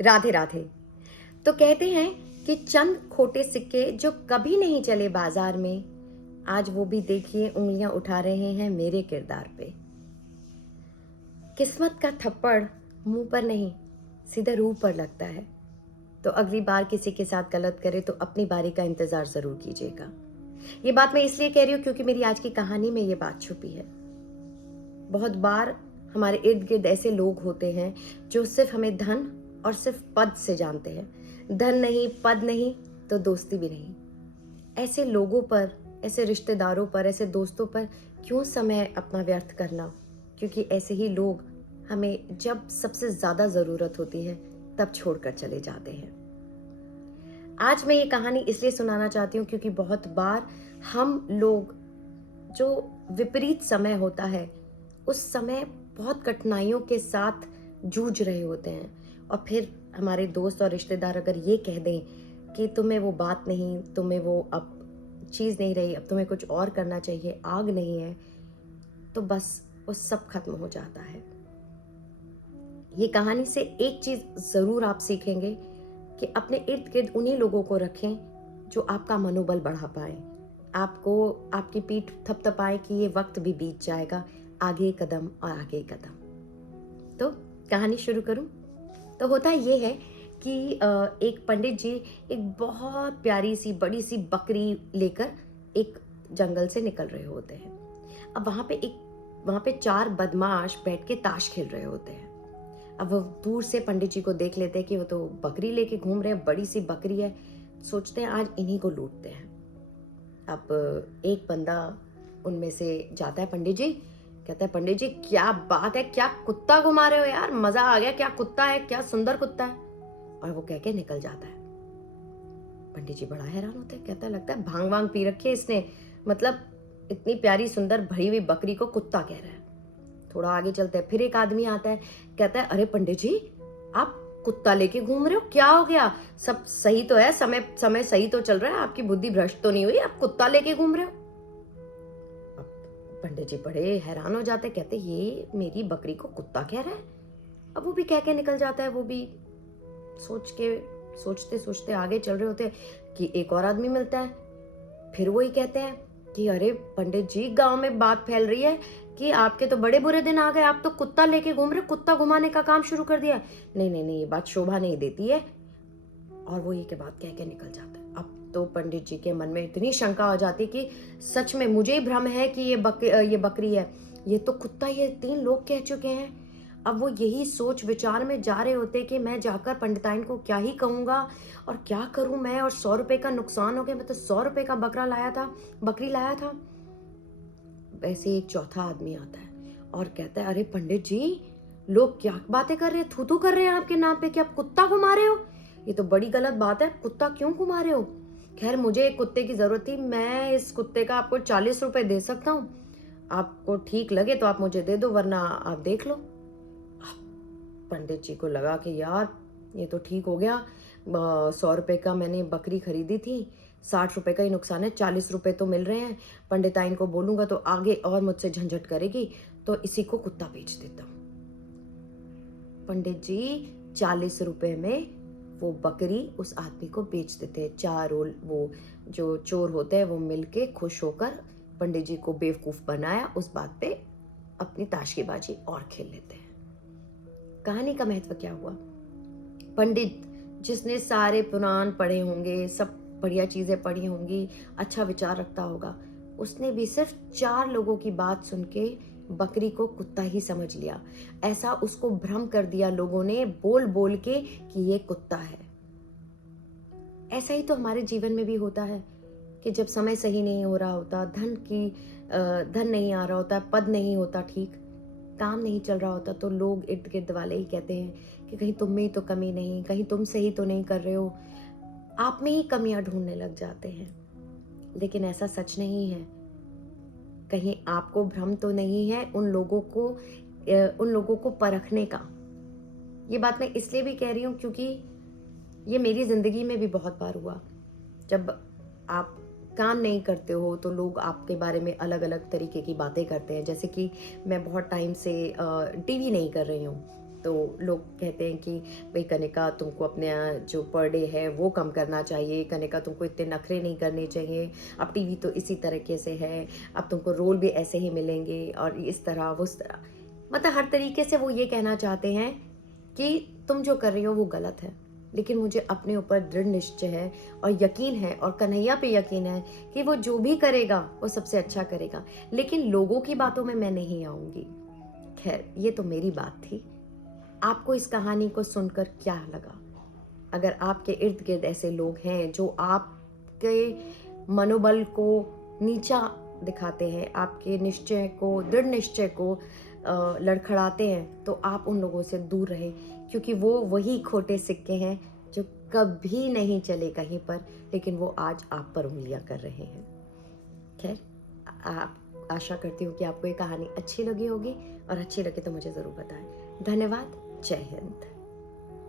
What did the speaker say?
राधे राधे। तो कहते हैं कि चंद खोटे सिक्के जो कभी नहीं चले बाजार में, आज वो भी देखिए उंगलियां उठा रहे हैं मेरे किरदार पे। किस्मत का थप्पड़ मुंह पर नहीं, सीधा रूह पर लगता है। तो अगली बार किसी के साथ गलत करे तो अपनी बारी का इंतजार जरूर कीजिएगा। ये बात मैं इसलिए कह रही हूँ क्योंकि मेरी आज की कहानी में ये बात छुपी है। बहुत बार हमारे इर्द गिर्द ऐसे लोग होते हैं जो सिर्फ हमें धन और सिर्फ पद से जानते हैं। धन नहीं, पद नहीं, तो दोस्ती भी नहीं। ऐसे लोगों पर, ऐसे रिश्तेदारों पर, ऐसे दोस्तों पर क्यों समय अपना व्यर्थ करना, क्योंकि ऐसे ही लोग हमें जब सबसे ज़्यादा ज़रूरत होती है तब छोड़कर चले जाते हैं। आज मैं ये कहानी इसलिए सुनाना चाहती हूँ क्योंकि बहुत बार हम लोग, जो विपरीत समय होता है, उस समय बहुत कठिनाइयों के साथ जूझ रहे होते हैं, और फिर हमारे दोस्त और रिश्तेदार अगर ये कह दें कि तुम्हें वो बात नहीं, तुम्हें वो अब चीज़ नहीं रही, अब तुम्हें कुछ और करना चाहिए, आग नहीं है, तो बस वो सब खत्म हो जाता है। ये कहानी से एक चीज़ ज़रूर आप सीखेंगे कि अपने इर्द गिर्द उन्हीं लोगों को रखें जो आपका मनोबल बढ़ा पाए, आपको आपकी पीठ थपथपाए कि ये वक्त भी बीत जाएगा, आगे कदम और आगे कदम। तो कहानी शुरू करूं? तो होता ये है कि एक पंडित जी एक बहुत प्यारी सी बड़ी सी बकरी लेकर एक जंगल से निकल रहे होते हैं। अब वहाँ पे चार बदमाश बैठ के ताश खेल रहे होते हैं। अब वो दूर से पंडित जी को देख लेते हैं कि वो तो बकरी लेके घूम रहे हैं, बड़ी सी बकरी है। सोचते हैं आज इन्हीं को लूटते हैं। अब एक बंदा उनमें से जाता है पंडित जी, कहता है पंडित जी क्या बात है, क्या कुत्ता घुमा रहे हो यार, मजा आ गया, क्या कुत्ता है, क्या सुंदर कुत्ता है। और वो कह के निकल जाता है। पंडित जी बड़ा हैरान होते हैं, कहता है लगता है भांग वांग पी रखी है इसने, मतलब इतनी प्यारी सुंदर भरी हुई बकरी को कुत्ता कह रहा है। थोड़ा आगे चलते हैं, फिर एक आदमी आता है, कहता है अरे पंडित जी आप कुत्ता लेके घूम रहे हो, क्या हो गया, सब सही तो है, समय समय सही तो चल रहा है, आपकी बुद्धि भ्रष्ट तो नहीं हुई, आप कुत्ता लेके घूम रहे हो। अब पंडित जी बड़े हैरान हो जाते, कहते ये मेरी बकरी को कुत्ता कह रहा है। अब वो भी कह के निकल जाता है। वो भी सोचते सोचते आगे चल रहे होते कि एक और आदमी मिलता है। फिर वही कहते हैं कि अरे पंडित जी गांव में बात फैल रही है कि आपके तो बड़े बुरे दिन आ गए, आप तो कुत्ता लेके घूम रहे, कुत्ता घुमाने का काम शुरू कर दिया। नहीं नहीं नहीं, ये बात शोभा नहीं देती है। और वो ये के बात कह के निकल जाता है। अब तो पंडित जी के मन में इतनी शंका हो जाती कि सच में मुझे ही भ्रम है कि ये बकरी है, ये तो कुत्ता, ये तीन लोग कह चुके हैं। अब वो यही सोच विचार में जा रहे होते कि मैं जाकर पंडिताइन को क्या ही कहूँगा और क्या करूँ मैं, और 100 रुपए का नुकसान हो गया, मैं तो 100 रुपए का बकरी लाया था। वैसे एक चौथा आदमी आता है और कहता है अरे पंडित जी लोग क्या बातें कर रहे हैं, थू थू कर रहे हैं आपके नाम पे कि आप कुत्ता घुमा रहे हो, ये तो बड़ी गलत बात है, कुत्ता क्यों घुमा रहे हो। खैर मुझे एक कुत्ते की जरूरत थी, मैं इस कुत्ते का आपको 40 रुपए दे सकता हूँ, आपको ठीक लगे तो आप मुझे दे दो, वरना आप देख लो। पंडित जी को लगा कि यार ये तो ठीक हो गया, 100 रुपए का मैंने बकरी खरीदी थी, 60 रुपए का ही नुकसान है, 40 रुपए तो मिल रहे हैं। पंडिताइन को बोलूंगा तो आगे और मुझसे झंझट करेगी, तो इसी को कुत्ता बेच देता हूँ। पंडित जी 40 रुपए में वो बकरी उस आदमी को बेच देते हैं। चारों वो जो चोर होते हैं वो मिलके खुश होकर पंडित जी को बेवकूफ बनाया, उस बात पे अपनी ताश की बाजी और खेल लेते हैं। कहानी का महत्व क्या हुआ? पंडित जिसने सारे पुराण पढ़े होंगे, सब बढ़िया चीजें पढ़ी होंगी, अच्छा विचार रखता होगा, उसने भी सिर्फ 4 लोगों की बात सुन के बकरी को कुत्ता ही समझ लिया। ऐसा उसको भ्रम कर दिया लोगों ने बोल बोल के कि ये कुत्ता है। ऐसा ही तो हमारे जीवन में भी होता है कि जब समय सही नहीं हो रहा होता, धन नहीं आ रहा होता, पद नहीं होता, ठीक काम नहीं चल रहा होता, तो लोग इर्द गिर्द वाले ही कहते हैं कि कहीं तुम में ही तो कमी नहीं, कहीं तुम सही तो नहीं कर रहे हो, आप में ही कमियां ढूंढने लग जाते हैं। लेकिन ऐसा सच नहीं है। कहीं आपको भ्रम तो नहीं है उन लोगों को परखने का। ये बात मैं इसलिए भी कह रही हूँ क्योंकि ये मेरी जिंदगी में भी बहुत बार हुआ। जब आप काम नहीं करते हो तो लोग आपके बारे में अलग अलग तरीके की बातें करते हैं। जैसे कि मैं बहुत टाइम से टीवी नहीं कर रही हूँ, तो लोग कहते हैं कि भाई कनिका तुमको अपने जो पर डे है वो कम करना चाहिए, कनिका तुमको इतने नखरे नहीं करने चाहिए, अब टीवी तो इसी तरीके से है, अब तुमको रोल भी ऐसे ही मिलेंगे और इस तरह वो उस तरह, मतलब हर तरीके से वो ये कहना चाहते हैं कि तुम जो कर रही हो वो गलत है। लेकिन मुझे अपने ऊपर दृढ़ निश्चय है और यकीन है और कन्हैया पे यकीन है कि वो जो भी करेगा वो सबसे अच्छा करेगा, लेकिन लोगों की बातों में मैं नहीं आऊँगी। खैर, ये तो मेरी बात थी। आपको इस कहानी को सुनकर क्या लगा? अगर आपके इर्द गिर्द ऐसे लोग हैं जो आपके मनोबल को नीचा दिखाते हैं, आपके निश्चय को, दृढ़ निश्चय को लड़खड़ाते हैं, तो आप उन लोगों से दूर रहें, क्योंकि वो वही खोटे सिक्के हैं जो कभी नहीं चले कहीं पर, लेकिन वो आज आप पर उंगलियां कर रहे हैं। खैर, आप आशा करती हूँ कि आपको ये कहानी अच्छी लगी होगी, और अच्छी लगे तो मुझे ज़रूर बताएं। धन्यवाद। जय हिंद।